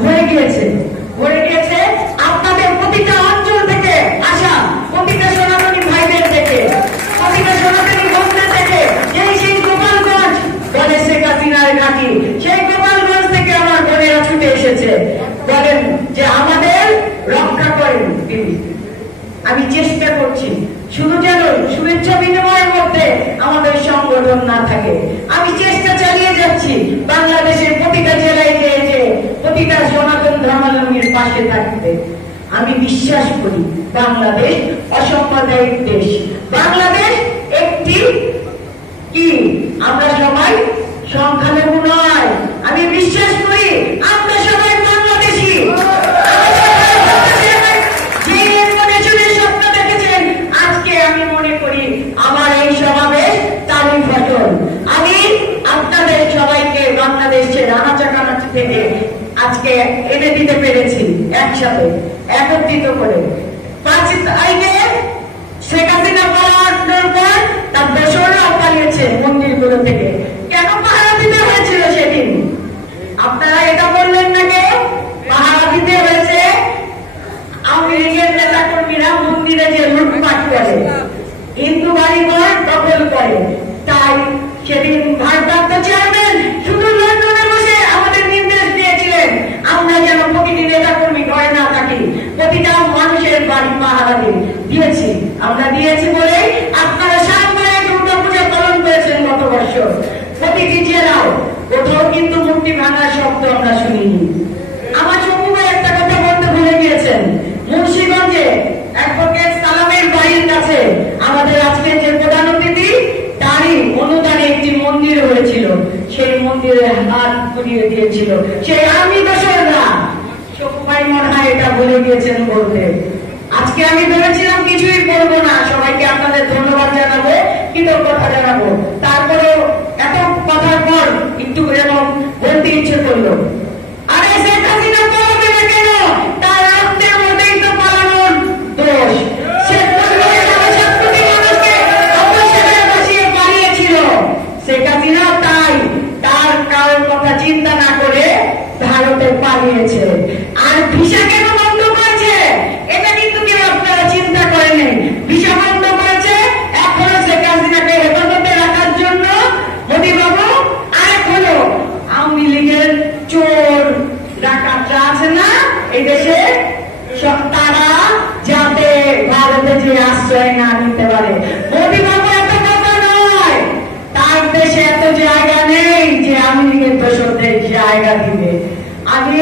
ভরে গিয়েছে, ভরে গিয়েছে আপনাদের প্রতিটা অঞ্চল থেকে আসা প্রতিটা সনাতনী ভাইদের থেকে, প্রতিটা সনাতনী বন্ধুদের থেকে। সেই গোপালগঞ্জ বলে শেখ হাসিনার ঘাঁটি, সেই গোপালগঞ্জ থেকে আমার বোনেরা ছুটে এসেছে, বলেন যে আমাদের রক্ষা করেন তিনি। আমি চেষ্টা করছি শুধু যেন শুভেচ্ছা বিনিময়ের মধ্যে আমাদের সংগঠন না থাকে। আমি চেষ্টা চালিয়ে যাচ্ছি বাংলাদেশের প্রতিটা জেলায় যে প্রতিটা সনাতন ধর্মাবলম্বীর পাশে থাকতে। আমি বিশ্বাস করি বাংলাদেশ অসাম্প্রদায়িক দেশ, বাংলাদেশ একটি কি আমরা সবাই সংখ্যালঘু নয়। আমি বিশ্বাস করি আমরা সবাই বাংলাদেশি। আজকে আমি মনে করি আমার এই সমাবেশ তারই ফসল। আমি আপনাদের সবাইকে বাংলাদেশের আনাচা কানাচা থেকে আজকে এনে দিতে পেরেছি, একসাথে একত্রিত করে। 5 তারিখে শেখ হাসিনা পালানোর পর তার দোসররাও পালিয়েছে মন্দিরগুলো থেকে। কেন পাহারা দিতে হয়েছিল সেদিন? আপনারা এটা বললেন না, কে পাহারা দিতে হয়েছে? আওয়ামী লীগের নেতা কর্মীরা মন্দিরে যে লুটপাট করে, হিন্দু বাড়িঘর দখল করে, তাই সেদিন ভারপ্রাপ্ত চেয়ারম্যান শুধু লন্ডনে বসে আমাদের নির্দেশ দিয়েছিলেন আমরা যেন প্রতিটি নেতা কর্মী ঘরে না থাকি, প্রতিটা মানুষের বাড়ি পাহারা দিয়েছি। আমরা দিয়েছি বলে আপনারা সামনে দুর্গা পূজা পালন করেছেন গত বছর। প্রতিটি জেলায় কোথাও কিন্তু মূর্তি ভাঙার শব্দ আমরা শুনিনি। আমার চক্ষু ভাই একটা কথা বলতে ভুলে গিয়েছেন, মুন্সিগঞ্জে অ্যাডভোকেট সালামের বাড়ির কাছে আমাদের আজকে যে প্রধান অতিথি তারই অনুদানে একটি মন্দির হয়েছিল, সেই মন্দিরে হাত পুড়িয়ে দিয়েছিল সেই আর্মি দোসররা। চক্ষু ভাই মনে হয় এটা ভুলে গিয়েছেন বলতে। আজকে আমি ভেবেছিলাম কিছুই বলবো না, সবাইকে আপনাদের ধন্যবাদ জানাবো, কৃতজ্ঞতা জানাবো, তারপরেও এত কথার পর একটু এরকম বলতে ইচ্ছে করলো। আরে শেখ হাসিনা পালাবে না কেন? তার রক্তের মধ্যেই তো পালানোর দোষ। শেখ শেখ হাসিনা তাই তার কারোর কথা চিন্তা না করে ভারতে পালিয়েছে। আর ভিসা কেন বন্ধ করেছে এটা কিন্তু কেউ আপনারা চিন্তা করেনি। ভিসা বন্ধ করেছে এখনো শেখ হাসিনাকে হেফাজতে রাখার জন্য মোদী বাবু। আরেক হলো আওয়ামী লীগের চোর ডাকাতরা আছে না এই দেশে, তারা যাতে ভারতে যে আশ্রয় না নিতে পারে। মোদী বাবু এত কথা নয়, তার দেশে এত জায়গা নেই যে আওয়ামী লীগের দোসরদের জায়গা দিবে। আমি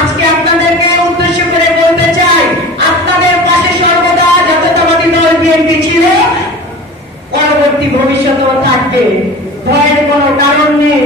আজকে আপনাদেরকে উদ্দেশ্য করে বলতে চাই, আপনাদের পাশে সর্বদা জাতীয়তাবাদী দল বিএনপি ছিল, পরবর্তী ভবিষ্যতেও থাকবে। ভয়ের কোনো কারণ নেই।